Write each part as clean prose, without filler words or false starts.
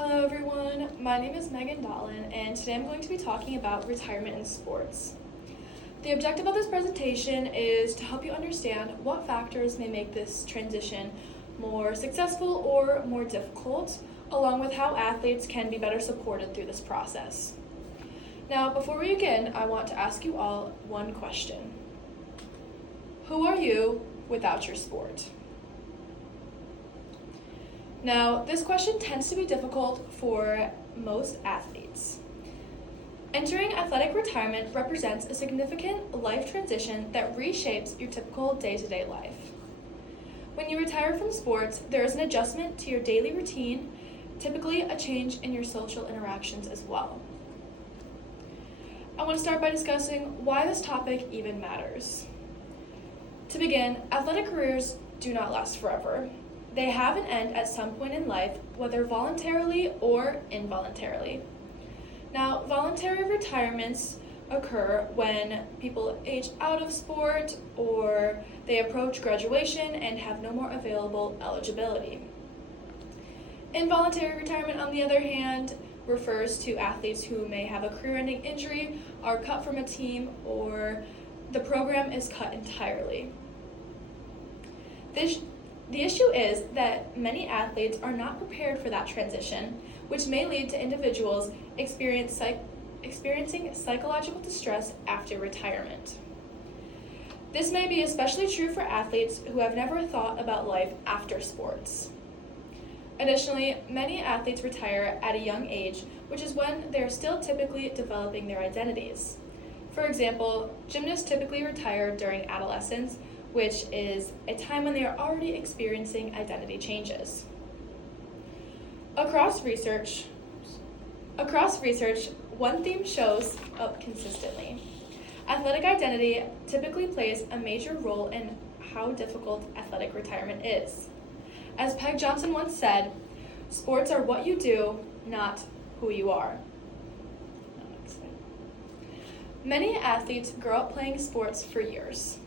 Hello everyone, my name is Meghan Dahlin and today I'm going to be talking about retirement in sports. The objective of this presentation is to help you understand what factors may make this transition more successful or more difficult, along with how athletes can be better supported through this process. Now, before we begin, I want to ask you all one question. Who are you without your sport? Now, this question tends to be difficult for most athletes. Entering athletic retirement represents a significant life transition that reshapes your typical day-to-day life. When you retire from sports, there is an adjustment to your daily routine, typically a change in your social interactions as well. I want to start by discussing why this topic even matters. To begin, athletic careers do not last forever. They have an end at some point in life, whether voluntarily or involuntarily. Now, voluntary retirements occur when people age out of sport or they approach graduation and have no more available eligibility. Involuntary retirement, on the other hand, refers to athletes who may have a career-ending injury, are cut from a team, or the program is cut entirely. The issue is that many athletes are not prepared for that transition, which may lead to individuals experiencing psychological distress after retirement. This may be especially true for athletes who have never thought about life after sports. Additionally, many athletes retire at a young age, which is when they are still typically developing their identities. For example, gymnasts typically retire during adolescence, which is a time when they are already experiencing identity changes. Across research, one theme shows up consistently. Athletic identity typically plays a major role in how difficult athletic retirement is. As Peg Johnson once said, "Sports are what you do, not who you are." Many athletes grow up playing sports for years.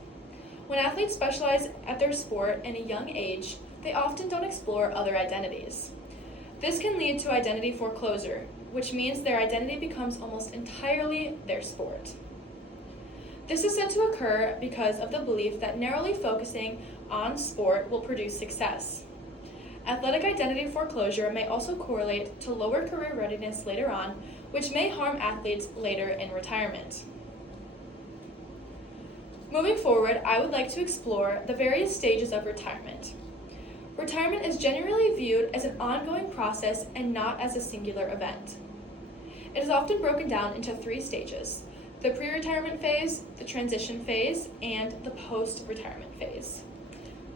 When athletes specialize at their sport in a young age, they often don't explore other identities. This can lead to identity foreclosure, which means their identity becomes almost entirely their sport. This is said to occur because of the belief that narrowly focusing on sport will produce success. Athletic identity foreclosure may also correlate to lower career readiness later on, which may harm athletes later in retirement. Moving forward, I would like to explore the various stages of retirement. Retirement is generally viewed as an ongoing process and not as a singular event. It is often broken down into 3 stages: the pre-retirement phase, the transition phase, and the post-retirement phase.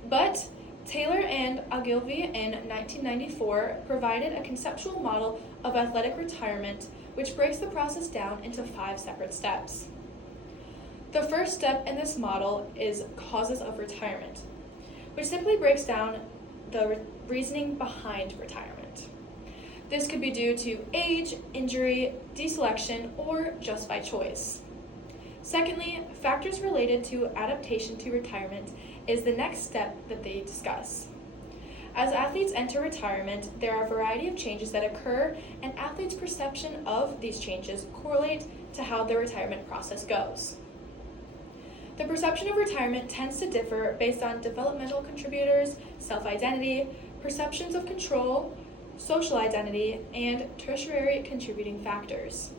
But Taylor and Ogilvy in 1994 provided a conceptual model of athletic retirement which breaks the process down into 5 separate steps. The first step in this model is causes of retirement, which simply breaks down the reasoning behind retirement. This could be due to age, injury, deselection, or just by choice. Secondly, factors related to adaptation to retirement is the next step that they discuss. As athletes enter retirement, there are a variety of changes that occur, and athletes' perception of these changes correlate to how the retirement process goes. The perception of retirement tends to differ based on developmental contributors, self-identity, perceptions of control, social identity, and tertiary contributing factors.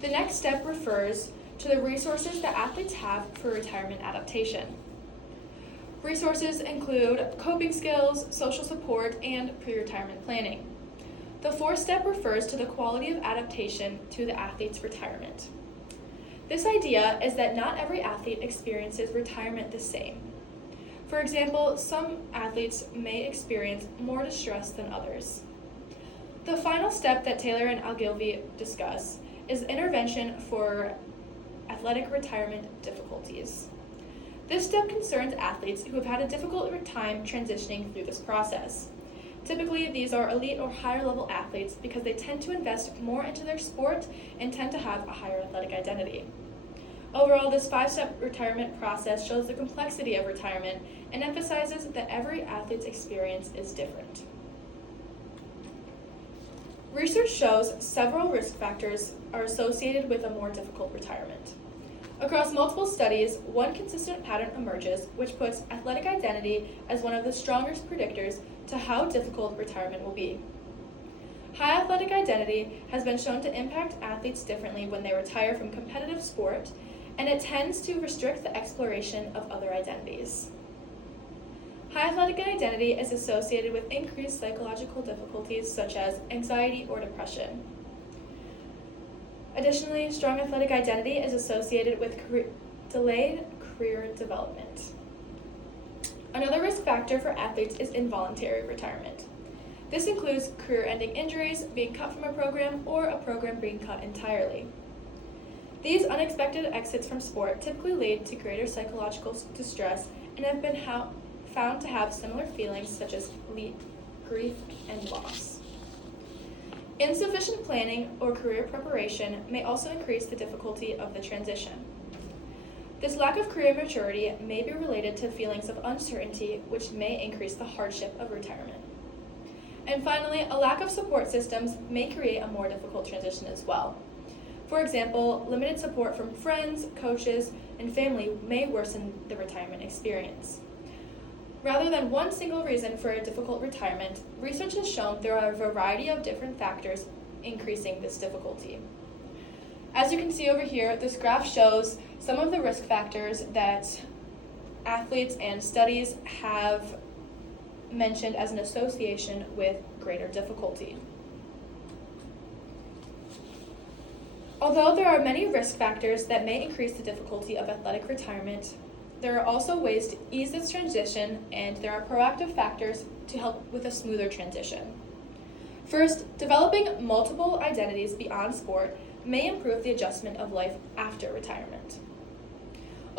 The next step refers to the resources that athletes have for retirement adaptation. Resources include coping skills, social support, and pre-retirement planning. The 4th step refers to the quality of adaptation to the athlete's retirement. This idea is that not every athlete experiences retirement the same. For example, some athletes may experience more distress than others. The final step that Taylor and Ogilvy discuss is intervention for athletic retirement difficulties. This step concerns athletes who have had a difficult time transitioning through this process. Typically, these are elite or higher level athletes because they tend to invest more into their sport and tend to have a higher athletic identity. Overall, this 5-step retirement process shows the complexity of retirement and emphasizes that every athlete's experience is different. Research shows several risk factors are associated with a more difficult retirement. Across multiple studies, one consistent pattern emerges, which puts athletic identity as one of the strongest predictors to how difficult retirement will be. High athletic identity has been shown to impact athletes differently when they retire from competitive sport, and it tends to restrict the exploration of other identities. High athletic identity is associated with increased psychological difficulties such as anxiety or depression. Additionally, strong athletic identity is associated with delayed career development. Another risk factor for athletes is involuntary retirement. This includes career-ending injuries, being cut from a program, or a program being cut entirely. These unexpected exits from sport typically lead to greater psychological distress and have been found to have similar feelings such as grief and loss. Insufficient planning or career preparation may also increase the difficulty of the transition. This lack of career maturity may be related to feelings of uncertainty, which may increase the hardship of retirement. And finally, a lack of support systems may create a more difficult transition as well. For example, limited support from friends, coaches, and family may worsen the retirement experience. Rather than one single reason for a difficult retirement, research has shown there are a variety of different factors increasing this difficulty. As you can see over here, this graph shows some of the risk factors that athletes and studies have mentioned as an association with greater difficulty. Although there are many risk factors that may increase the difficulty of athletic retirement, there are also ways to ease this transition, and there are proactive factors to help with a smoother transition. First, developing multiple identities beyond sport may improve the adjustment of life after retirement.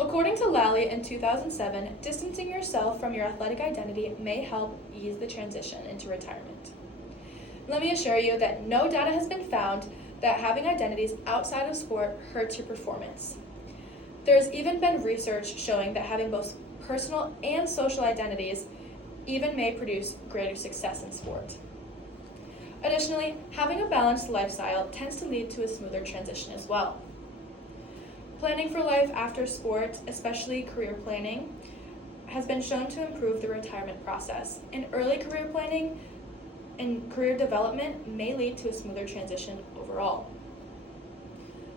According to Lally in 2007, distancing yourself from your athletic identity may help ease the transition into retirement. Let me assure you that no data has been found that having identities outside of sport hurts your performance. There's even been research showing that having both personal and social identities even may produce greater success in sport. Additionally, having a balanced lifestyle tends to lead to a smoother transition as well. Planning for life after sport, especially career planning, has been shown to improve the retirement process, and early career planning and career development may lead to a smoother transition overall.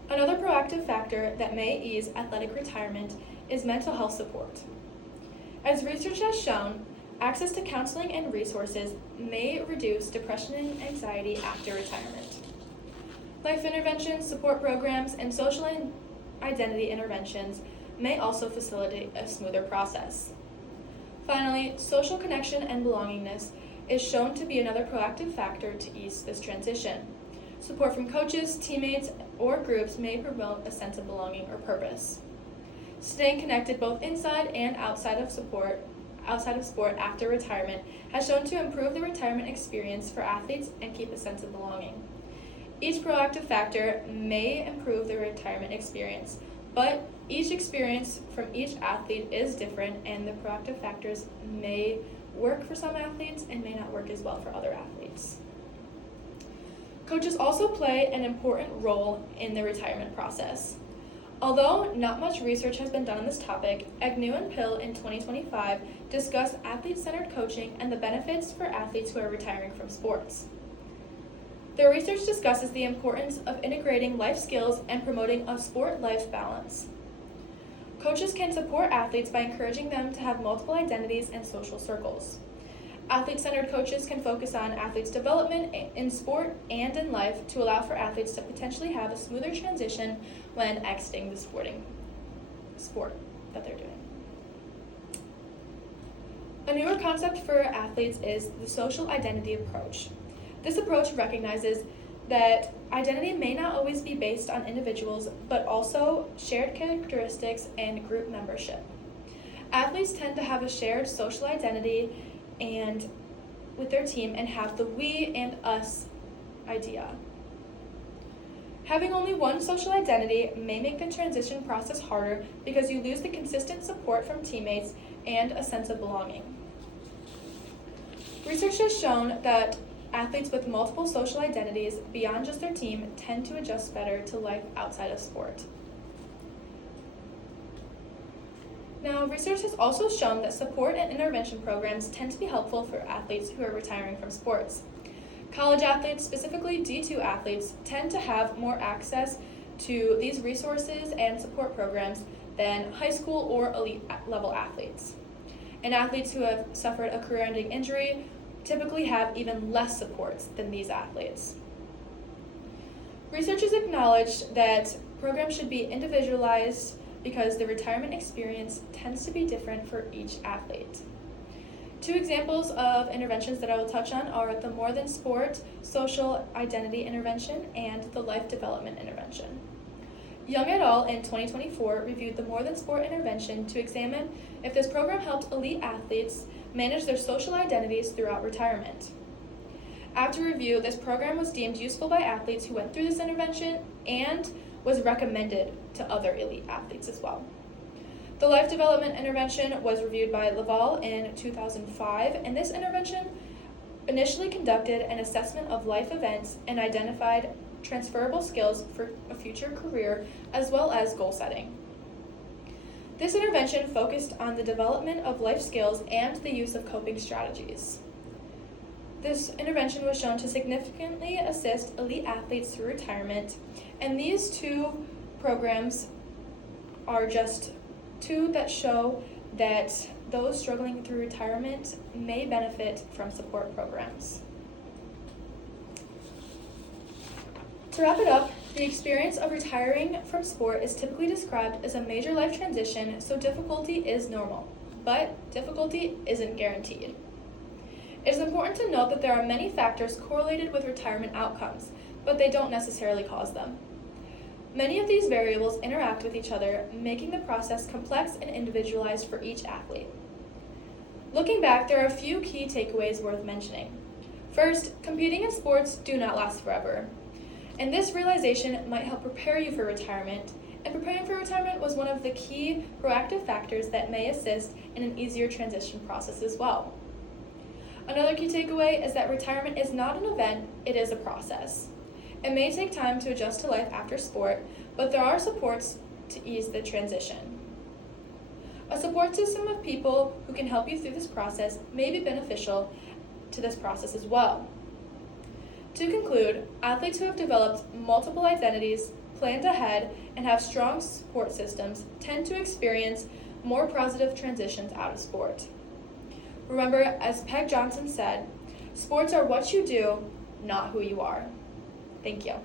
Another proactive factor that may ease athletic retirement is mental health support. As research has shown, access to counseling and resources may reduce depression and anxiety after retirement. Life interventions, support programs, and social identity interventions may also facilitate a smoother process. Finally, social connection and belongingness is shown to be another proactive factor to ease this transition. Support from coaches, teammates, or groups may promote a sense of belonging or purpose. Staying connected both inside and outside of sport after retirement has shown to improve the retirement experience for athletes and keep a sense of belonging. Each proactive factor may improve the retirement experience, but each experience from each athlete is different, and the proactive factors may work for some athletes and may not work as well for other athletes. Coaches also play an important role in the retirement process. Although not much research has been done on this topic, Agnew and Pill in 2025 discussed athlete-centered coaching and the benefits for athletes who are retiring from sports. Their research discusses the importance of integrating life skills and promoting a sport-life balance. Coaches can support athletes by encouraging them to have multiple identities and social circles. Athlete-centered coaches can focus on athletes' development in sport and in life to allow for athletes to potentially have a smoother transition when exiting the sport that they're doing. A newer concept for athletes is the social identity approach. This approach recognizes that identity may not always be based on individuals, but also shared characteristics and group membership. Athletes tend to have a shared social identity and with their team and have the we and us idea. Having only one social identity may make the transition process harder because you lose the consistent support from teammates and a sense of belonging. Research has shown that athletes with multiple social identities beyond just their team tend to adjust better to life outside of sport. Now, research has also shown that support and intervention programs tend to be helpful for athletes who are retiring from sports. College athletes, specifically D2 athletes, tend to have more access to these resources and support programs than high school or elite level athletes. And athletes who have suffered a career-ending injury typically have even less supports than these athletes. Researchers acknowledge that programs should be individualized because the retirement experience tends to be different for each athlete. Two examples of interventions that I will touch on are the More Than Sport Social Identity Intervention and the Life Development Intervention. Young et al. In 2024 reviewed the More Than Sport intervention to examine if this program helped elite athletes manage their social identities throughout retirement. After review, this program was deemed useful by athletes who went through this intervention and was recommended to other elite athletes as well. The Life Development Intervention was reviewed by Laval in 2005, and this intervention initially conducted an assessment of life events and identified transferable skills for a future career as well as goal setting. This intervention focused on the development of life skills and the use of coping strategies. This intervention was shown to significantly assist elite athletes through retirement, and these two programs are just two that show that those struggling through retirement may benefit from support programs. To wrap it up, the experience of retiring from sport is typically described as a major life transition, so difficulty is normal, but difficulty isn't guaranteed. It is important to note that there are many factors correlated with retirement outcomes, but they don't necessarily cause them. Many of these variables interact with each other, making the process complex and individualized for each athlete. Looking back, there are a few key takeaways worth mentioning. First, competing in sports do not last forever. And this realization might help prepare you for retirement, and preparing for retirement was one of the key proactive factors that may assist in an easier transition process as well. Another key takeaway is that retirement is not an event, it is a process. It may take time to adjust to life after sport, but there are supports to ease the transition. A support system of people who can help you through this process may be beneficial to this process as well. To conclude, athletes who have developed multiple identities, planned ahead, and have strong support systems tend to experience more positive transitions out of sport. Remember, as Peg Johnson said, sports are what you do, not who you are. Thank you.